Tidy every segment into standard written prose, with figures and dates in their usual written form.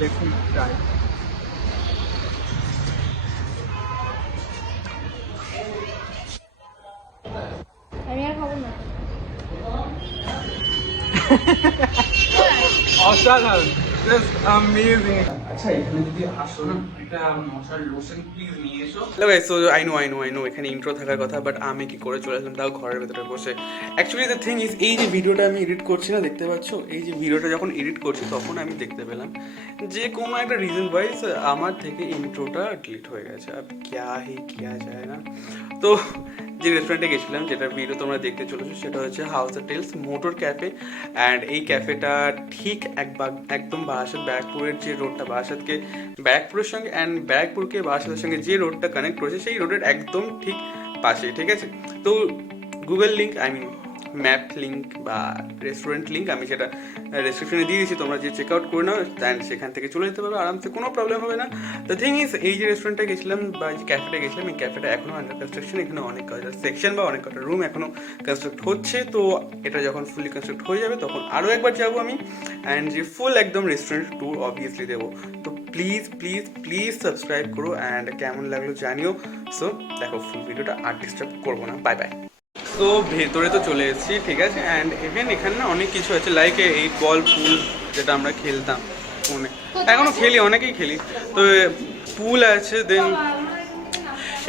Let's try. আমি আর খাবো না। অসাধারণ, জাস্ট অ্যামেজিং। আচ্ছা এখানে যদি আসো না, একটা মশার লোশন প্লিজ নিয়ে এসো। Hello guys, so I know এখানে ইন্ট্রো থাকার কথা, বাট আমি কি করে চলে আসলাম তাও ঘরের ভেতরে বসে। অ্যাকচুয়ালি দ্য থিং ইজ, এই যে ভিডিওটা আমি এডিট করছি না, দেখতে পাচ্ছ, এই যে ভিডিওটা যখন এডিট করছি তখন আমি দেখতে পেলাম যে কোনো একটা রিজন ওয়াইজ আমার থেকে ইন্ট্রোটা ডিলিট হয়ে গেছে। আর ক্যা হি কিয়া যায় না। তো যে রেস্টুরেন্টে গেছিলাম, যেটার ভিডিও তোমরা দেখতে চলেছো, সেটা হচ্ছে house of tales motor cafe. And এই ক্যাফেটা ঠিক একদম বারাসাত ব্যারাকপুরের যে রোডটা, বারাসাতকে ব্যারাকপুরের সঙ্গে অ্যান্ড ব্যারাকপুরকে বারাসাতের সঙ্গে যে রোডটা কানেক্ট করেছে, সেই রোডের একদম ঠিক পাশেই, ঠিক আছে? তো গুগল লিঙ্ক, ম্যাপ লিঙ্ক বা রেস্টুরেন্ট লিঙ্ক আমি সেটা ডেসক্রিপশনে দিয়ে দিচ্ছি, তোমরা যে চেক আউট করে নাও, দেন সেখান থেকে চলে যেতে পারবে আরামসে, কোনো প্রবলেম হবে না। দ্য থিং ইজ, এই যে রেস্টুরেন্টে গেছিলাম বা যে ক্যাফেটা গেছিলাম, এই ক্যাফেটা এখনও আন্ডার কনস্ট্রাকশন। এখানে অনেক কটা সেকশন বা অনেক কটা রুম এখনও কনস্ট্রাক্ট হচ্ছে। তো এটা যখন ফুলি কনস্ট্রাক্ট হয়ে যাবে তখন আরও একবার যাবো আমি, অ্যান্ড যে ফুল একদম রেস্টুরেন্ট ট্যুর অবভিয়াসলি দেবো। তো প্লিজ প্লিজ প্লিজ সাবস্ক্রাইব করো, অ্যান্ড কেমন লাগলো জানিও। সো দেখো ফুল ভিডিওটা, আর ডিস্টার্ব করবো না, বাই বাই। তো ভেতরে তো চলে এসেছি, ঠিক আছে? অ্যান্ড এখানে না অনেক কিছু আছে, লাইক এই বল পুল যেটা আমরা খেলতাম, ফোনে এখনও খেলি, অনেকেই খেলি। তো পুল আছে, দেন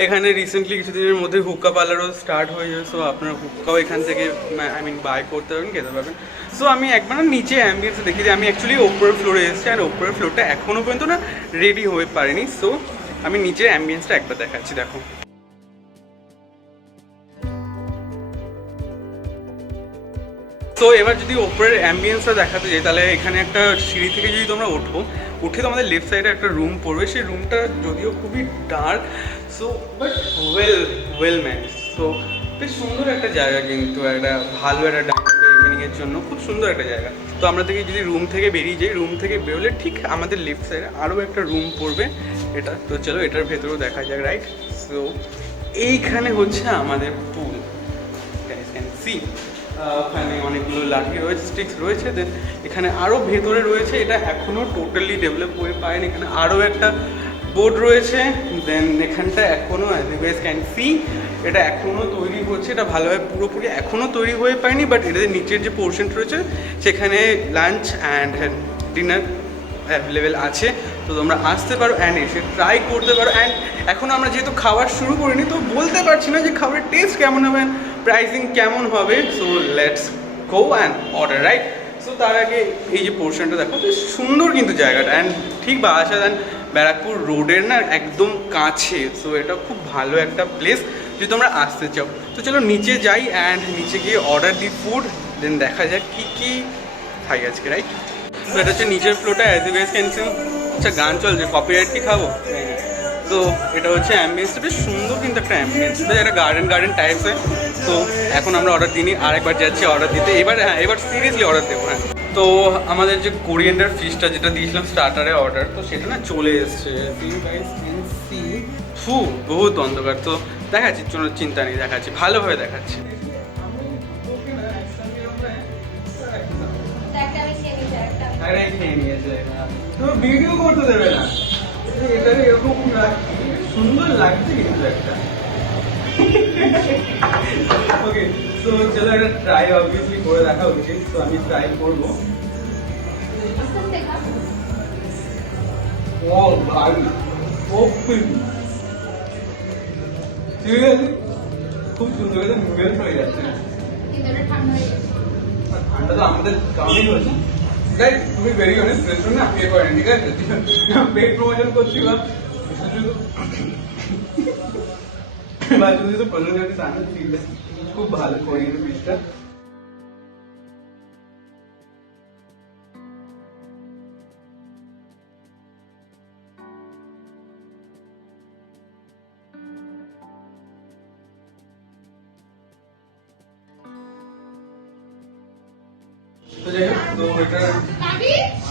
এখানে রিসেন্টলি কিছুদিনের মধ্যে হুক্কা পার্লারও স্টার্ট হয়ে যাবে। সো আপনার হুক্কাও এখান থেকে বাই করতে পারবেন, খেতে পারবেন। সো আমি একবার না নিচে অ্যাম্বিয়েন্স দেখি, আমি অ্যাকচুয়ালি ওপরের ফ্লোরে এসেছি, আর ওপরের ফ্লোরটা এখনও পর্যন্ত না রেডি হয়ে পারিনি। সো আমি নিচের অ্যাম্বিয়েন্সটা একবার দেখাচ্ছি, দেখো। তো এবার যদি ওপরের অ্যাম্বিয়েন্সটা দেখাতে যাই, তাহলে এখানে একটা সিঁড়ি থেকে যদি তোমরা উঠে তোমাদের লেফট সাইডে একটা রুম পড়বে। সেই রুমটা যদিও খুবই dark, so but well manage. So বেশ সুন্দর একটা জায়গা, কিন্তু একটা ভালো একটা ইভিনিংয়ের জন্য খুব সুন্দর একটা জায়গা। তো আমরা থেকে যদি রুম থেকে বেরিয়ে যাই, রুম থেকে বেরোলে ঠিক আমাদের লেফট সাইডে আরও একটা রুম পড়বে এটা। তো চলো এটার ভেতরেও দেখা যাক, রাইট? সো এইখানে হচ্ছে আমাদের পুল, ক্যান সি। ওখানে অনেকগুলো লাঠি রয়েছে, স্টিক্স রয়েছে। দেন এখানে আরও ভেতরে রয়েছে, এটা এখনও টোটালি ডেভেলপ হয়ে পারেনি, এখানে আরও একটা বোর্ড রয়েছে। দেন এখানটা এখনও as you guys can see, এটা এখনও তৈরি হচ্ছে, এটা ভালোভাবে পুরোপুরি এখনও তৈরি হয়ে পায়নি। বাট এটাতে নিচের যে পোর্শনটা রয়েছে সেখানে লাঞ্চ অ্যান্ড ডিনার অ্যাভেলেবেল আছে। তো তোমরা আসতে পারো অ্যান্ড এসে ট্রাই করতে পারো। অ্যান্ড এখন আমরা যেহেতু খাবার শুরু করিনি, তো বলতে পারছি না যে খাবারের টেস্ট কেমন হবে, প্রাইসিং কেমন হবে। So let's go and order, right? So তার আগে এই যে পোর্শনটা দেখো, বেশ সুন্দর কিন্তু জায়গাটা, অ্যান্ড ঠিক বারাসাত অ্যান্ড ব্যারাকপুর রোডের না একদম কাছে। সো এটা খুব ভালো একটা প্লেস যদি তোমরা আসতে চাও। তো চলো নিচে যাই, অ্যান্ড নিচে গিয়ে অর্ডার দিই ফুড, দেন দেখা যাক কী কী খাই আজকে, রাইট? তো এটা হচ্ছে নিচের ফ্লোরটা, as you guys can see. আচ্ছা গান চলছে, কপিরাইট কি খাবো? তো এটা হচ্ছে অ্যাম্বিয়েন্সটা, বেশ সুন্দর কিন্তু একটা অ্যাম্বিয়েন্স, বেশ একটা গার্ডেন টাইপসে। তো এখন আমরা অর্ডার দিইনি, আরেকবার যাচ্ছি অর্ডার দিতে। এবার সিরিয়াসলি অর্ডার দেবো। হ্যাঁ, তো আমাদের যে কোরিয়ান্ডার ফিশটা যেটা দিয়েছিলাম স্টার্টারে অর্ডার, তো সেটা না চলে এসছে। বহুত অন্ধকার, তো দেখাচ্ছি, কোনো চিন্তা নেই, দেখাচ্ছি, ভালোভাবে দেখাচ্ছি। আরে খেয়ে নিয়েছে, তো ভিডিও করতে দেবে না, এটা এরকম সুন্দর লাগছে কিন্তু একটা। ওকে, তো চলো একটা ট্রাই অবভিয়াসলি করে দেখা উচিত। তো আমি ট্রাই করবো। ও ভাই, ওপেন সিরিয়াসলি খুব সুন্দর, মেল্ট হয়ে যাচ্ছে। ঠান্ডা তো আমাদের কামেই হয়েছে। Guys to be very honest, restaurant না পে করেন, ঠিক আছে? পেট প্রমোশন করছি বা শুধু প্রমোশন করছি, সামনে খুব ভালো কোরিয়ান ফিশটা। তো যাই হোক, তো এটার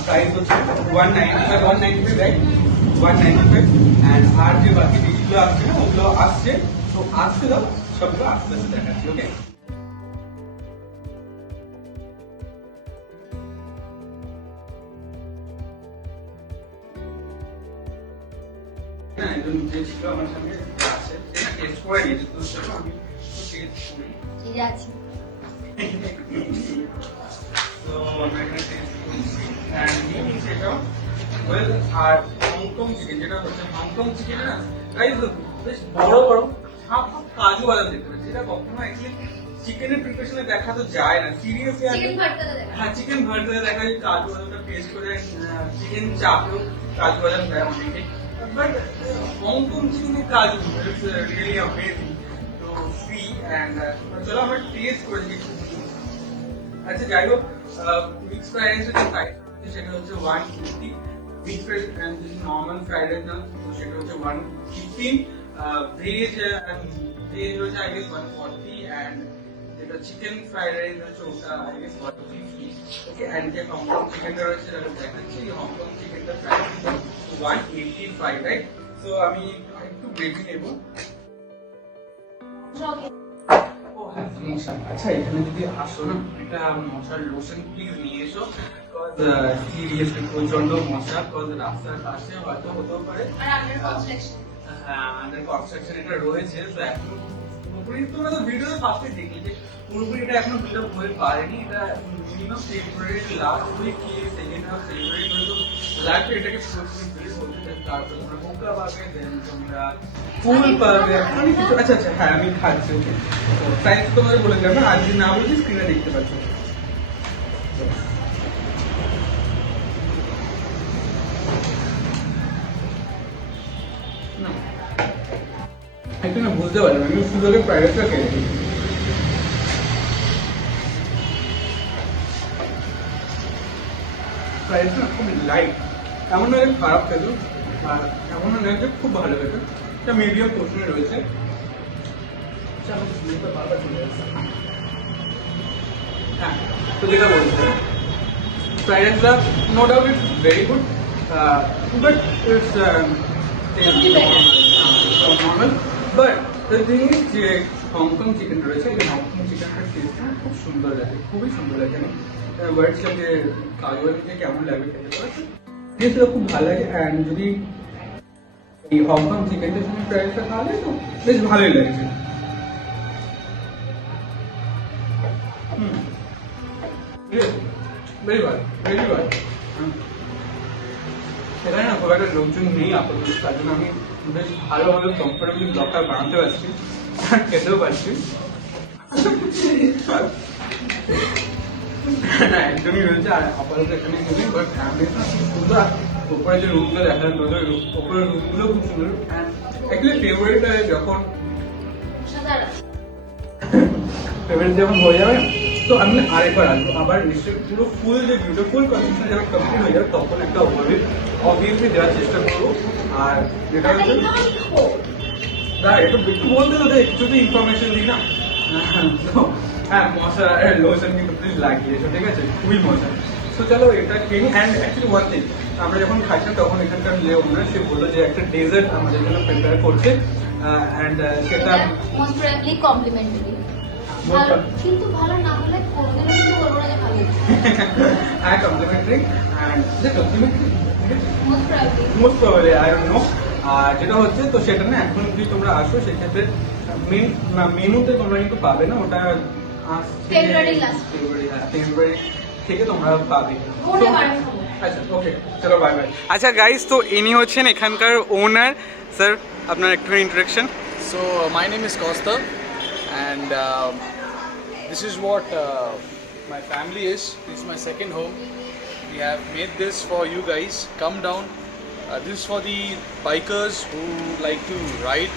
প্রাইস হচ্ছে 195, রাইট? 195। অ্যান্ড আর যে বাকি ডিশগুলো আসছে না, ওগুলো আসছে। তো আসতে দাও, সবগুলো আস্তে আস্তে দেখাচ্ছি, ওকে? হ্যাঁ একজন যে ছিল আমার সঙ্গে আছে সে না টেস্ট করে নিয়েছে তো সেটা আমি টেস্ট করি এই যে আছি তো আমরা এখানে টেস্ট করছি অ্যান্ড নিয়ে সেটা ওয়েল আর হংকং চিকেন যেটা হচ্ছে হংকং চিকেন না গাইস বেশ বড় বড় হাফ হাফ কাজু বাদাম দেখতে পাচ্ছি যেটা কখনো অ্যাকচুয়ালি চিকেনের প্রিপারেশনে দেখা তো যায় না সিরিয়াসলি চিকেন ভর্তাটা দেখা হ্যাঁ চিকেন ভর্তাতে দেখা যায় কাজু বাদামটা পেস্ট করে চিকেন চাপেও কাজু বাদাম দেয় অনেকে বাট হংকং চিকেনের কাজু ইটস রিয়েলি অ্যামেজিং তো সি অ্যান্ড চলো আমরা টেস্ট করে দেখি আচ্ছা যাই হোক মিক্স ফ্রাইড রাইস যেটা প্রাইস সেটা হচ্ছে 150 mix fried and normal fried rice না তো সেটা হচ্ছে 115 ভেজ ভেজ হচ্ছে আই গেস 140 অ্যান্ড যেটা চিকেন ফ্রাইড রাইস হচ্ছে ওটা আই গেস 150 ওকে অ্যান্ড যে হংকং চিকেনটা রয়েছে সেটা দেখাচ্ছি হংকং চিকেনটা প্রাইস 185 রাইট সো আমি একটু গ্রেভি নেব মশা আচ্ছা এখানে যদি আসো না একটা মশার লোশন প্লিজ নিয়ে এসো সিরিয়াসলি প্রচন্ড মশা কজ রাস্তার পাশে হয়তো হতেও পারে আর আন্ডার কনস্ট্রাকশন হ্যাঁ আন্ডার কনস্ট্রাকশন এটা রয়েছে তো এখন পুরোপুরি তোমরা তো ভিডিওতে ফার্স্টে দেখলে যে পুরোপুরি এটা এখনো বিল্ড আপ হয়ে পারেনি এটা মিনিমাম ফেব্রুয়ারি লাস্ট উইক কি সেকেন্ড হাফ ফেব্রুয়ারি পর্যন্ত লাগবে এটাকে পুরোপুরি বিল্ড করতে তারপর তোমরা বোকা পাবে দেন তোমরা ফুল পাবে অনেক কিছু আচ্ছা আচ্ছা হ্যাঁ আমি খাচ্ছি ওকে তো প্রাইস তোমাদের বলে দিলাম না আর যদি না বলছি স্ক্রিনে দেখতে পাচ্ছ না একটু না বুঝতে পারলাম আমি সুযোগে প্রাইভেটটা খেয়ে নিই প্রাইস না খুব লাইট এমন নয় যে খারাপ খেতো আর এমন নয় যে খুব ভালো খেতো এটা মিডিয়াম পোর্শনে রয়েছে আচ্ছা আমাকে স্মেলটা বারবার চলে যাচ্ছে হ্যাঁ তো যেটা বলছে ফ্রাইড রাইসটা no doubt it's very good but it's normal but the thing is যে হংকং চিকেন রয়েছে এই হংকং চিকেনটার টেস্টটা খুব সুন্দর লাগে খুবই সুন্দর লাগে ওয়ার্ডস লাগে কাজু বাদামকে কেমন লাগবে খেতে পারছো টেস্টটা খুব ভালো লাগে অ্যান্ড যদি এই হংকং চিকেনটার সঙ্গে ফ্রাইডটা খাওয়ালে তো বেশ ভালোই লাগছে ভেরি ভালো ভেরি ভালো সেখানে না খুব একটা লোকজন নেই আপাতত তার জন্য আমি বেশ ভালোভাবে কমফোর্টেবলি ব্লগটা বানাতে পারছি আর খেতেও পারছি না একদমই রয়েছে আর আপাতত এখানে খুবই বাট ফ্যামিলিটা খুব সুন্দর উপরে যে রুমগুলো দেখার নজর উপরের রুমগুলো খুব সুন্দর অ্যাকচুয়ালি ফেব্রুয়ারিটা যখন ফেব্রুয়ারি যখন হয়ে যাবে তো আমি আরেকবার আসবো আবার নিশ্চয়ই পুরো ফুল যে ভিডিও ফুল কনসেপ্টটা যখন কমপ্লিট হয়ে যাবে তখন একটা ওভারভিউ অবভিয়াসলি দেওয়ার চেষ্টা করবো আর যেটা হচ্ছে না একটু একটু বলতে তো একটু তো ইনফরমেশন দিই না তো হ্যাঁ মশা লোশন কিন্তু প্লিজ লাগিয়ে এসো ঠিক আছে খুবই মজা তো চলো এটা খেয়ে অ্যান্ড অ্যাকচুয়ালি ওয়ান থিং আমরা যখন খাচ্ছি তখন এখানকার যে ওনার সে বললো যে একটা ডেজার্ট আমাদের জন্য প্রিপেয়ার করছে অ্যান্ড সেটা মোস্ট প্রবাবলি কমপ্লিমেন্টারি ভালো কিন্তু ভালো না হলে কোনোদিনও কিন্তু বলবো না যে ভালো হ্যাঁ কমপ্লিমেন্টারি অ্যান্ড যে complementary most probably I don't know আর যেটা হচ্ছে তো সেটা না এখন যদি তোমরা আসো সেক্ষেত্রে মেনুতে তোমরা কিন্তু পাবে না ওটা ফেব্রুয়ারি লাস্ট ফেব্রুয়ারি থেকে তোমরা পাবে মনে পারে খাবো আচ্ছা ওকে চলো বাই বাই আচ্ছা গাইস তো ইনি হচ্ছেন এখানকার ওনার স্যার আপনার একটু introduction So my name is Costa, and this is what my family is. This is my second home. We have made this for you guys. Come down. This is for the bikers who like to ride.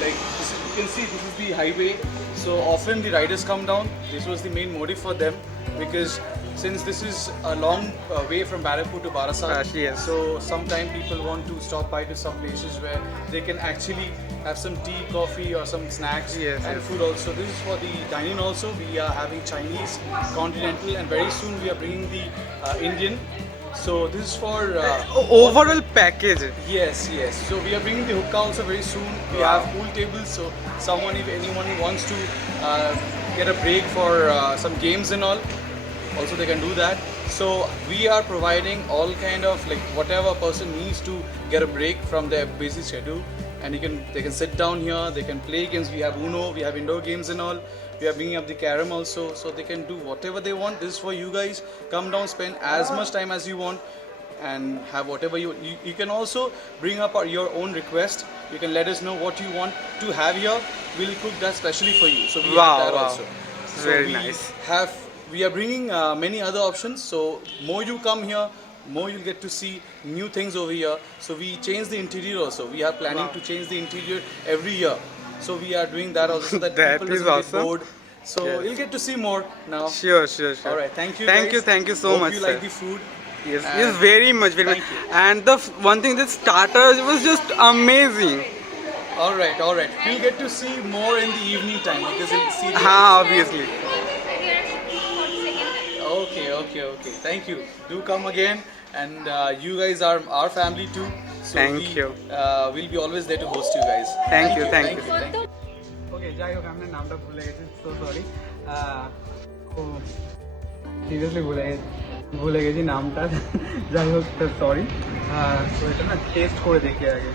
Like this is, you can see, this is the highway. So often the riders come down. This was the main motive for them because since this is a long way from Barrampur to Barasat, yes. so sometimes people want to stop by to some places where they can actually have some tea, coffee, or some snacks and food also. This is for the dining also. We are having Chinese, continental, and very soon we are bringing the Indian. So this is for overall package yes. So we are bringing the hookah also very soon. We have pool tables. So someone, if anyone wants to get a break for some games and all, also they can do that. So we are providing all kind of like whatever a person needs to get a break from their busy schedule, and they can sit down here, they can play games. We have Uno, we have indoor games and all. We are bringing up the carom also, so they can do whatever they want. This is for you guys. Come down, spend as much time as you want, and have whatever you can also bring up your own request. You can let us know what you want to have here. We'll cook that specially for you. So we Wow, have that wow. also. So Very we nice. we are bringing many other options. So more you come here, more you'll get to see new things over here. So we change the interior also. We are planning to change the interior every year. So we are doing that also so that, That people is doesn't awesome. get bored. So Yes. you'll get to see more now. Sure, sure, sure. All right, thank you. Thank guys. you, thank you so Hope much, you sir. like the food. Yes, And yes, very much, very much. thank you. And the one thing, the starters was just amazing. All right, all right. You'll get to see more in the evening time because you'll see. Obviously. Okay, okay, okay. Thank you. Do come again, and you guys are our family too. So Thank you. We'll be always there to host you guys. Thank you, thank you. Thank you. ওকে যাই হোক আপনার নামটা ভুলে গেছি, so sorry. Seriously ভুলে গেছি নামটা। যাই হোক সরি। তো এটা না টেস্ট করে দেখি আগে।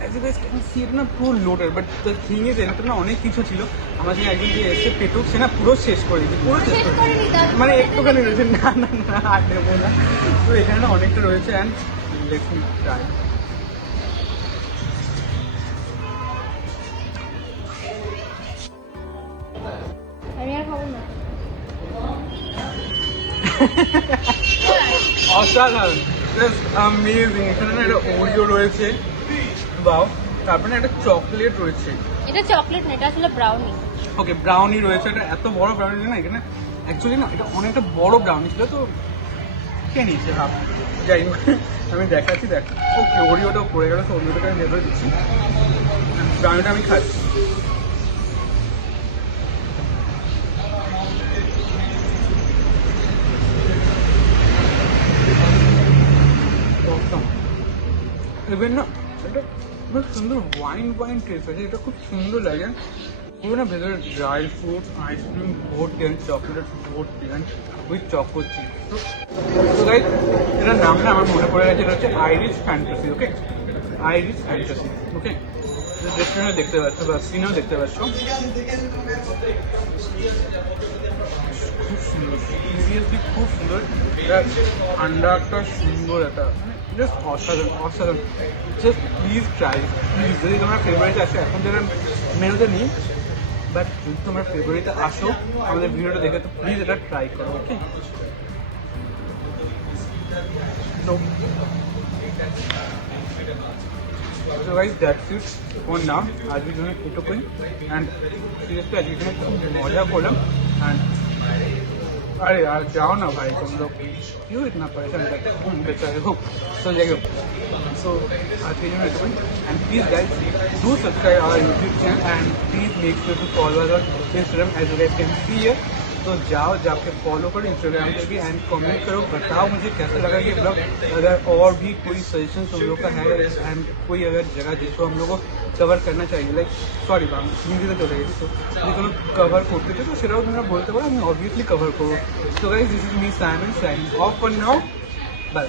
As you guys can see it না পুরো loaded, but the thing is এটাতে না অনেক কিছু ছিল। আমার সঙ্গে একজন যে এসে পেটুক, সে না পুরো শেষ করে দিয়েছে, পুরো শেষ করে দিয়েছে। মানে একটুখানি রয়েছে, না না না আর নেবো না। তো এখানে না অনেকটা রয়েছে, অ্যান্ড লেটস মি ট্রাই। আমি আর খাবো না। অসাধারণ, জাস্ট অ্যামেজিং। এখানে না একটা ওরিও রয়েছে, বাও। তারপরে না একটা চকলেট রয়েছে। এটা চকলেট না, এটা আসলে ব্রাউনি। ওকে, ব্রাউনি রয়েছে। এটা এত বড় ব্রাউনি না, এখানে অ্যাকচুয়ালি না এটা অনেকটা বড় ব্রাউনি ছিল, তো কে নিয়েছে হাফ। যাই হোক, আমি দেখাচ্ছি, দেখ। ওকে, ওরিওটাও পড়ে গেল, তো ওরিওটাকে আমি ভেতরে দিচ্ছি, ব্রাউনিটা আমি খাচ্ছি। ইভেন না এটা বেশ সুন্দর ওয়াইন টেস্ট আছে, এটা খুব সুন্দর লাগে। পুরো না ভেতরে ড্রাই ফ্রুটস, আইসক্রিম ভর্তি, অ্যান্ড চকলেট ভর্তি, অ্যান্ড উইথ চকো চিজ। তো গাইস, এটার নামটা আমার মনে পড়ে গেছে, এটা হচ্ছে আইরিশ ফ্যান্টাসি। ওকে, আইরিশ ফ্যান্টাসি। ওকে, রেস্টুরেন্টে দেখতে পাচ্ছ বা স্ক্রিনেও দেখতে পাচ্ছ। খুব সুন্দর, সিরিয়াসলি খুব সুন্দর। এটা ঠান্ডাটা সুন্দর, একটা জাস্ট অসাধারণ, অসাধারণ। Just please try, please. যদি তোমার ফেব্রুয়ারিতে আসো, এখন যেটা মেনুতে নিই, বাট যদি তোমার ফেব্রুয়ারিতে আসো আমাদের ভিডিওটা দেখে, তো প্লিজ এটা ট্রাই করো। ওকে, So guys, that's it for now. आज भी जो है फोटो कोई and seriously आज भी जो है खूब मजा करलाम and अरे यार जाओ ना भाई, तुम लोग क्यों इतना परेशान करते हो बेचारे हो। So जाइए, so आज के जो है and please guys do subscribe our YouTube channel and please make sure to follow us on Instagram as you guys can see here। तो जाओ, जाके फॉलो करो इंस्टाग्राम पे भी, एंड कमेंट करो, बताओ मुझे कैसा लगा ये ब्लॉग। अगर और भी कोई सजेशन तुम लोग का है, एंड कोई अगर जगह जिसको हम लोग को कवर करना चाहिए, लाइक सॉरी मैम हिंदी तो चले गई, तो যেগুলো কভার করতে চাই তো সেটাও তোমরা বলতে পারো, আমি অবভিয়াসলি কভার করবো। তো guys, this is me Simon signing off for now, by.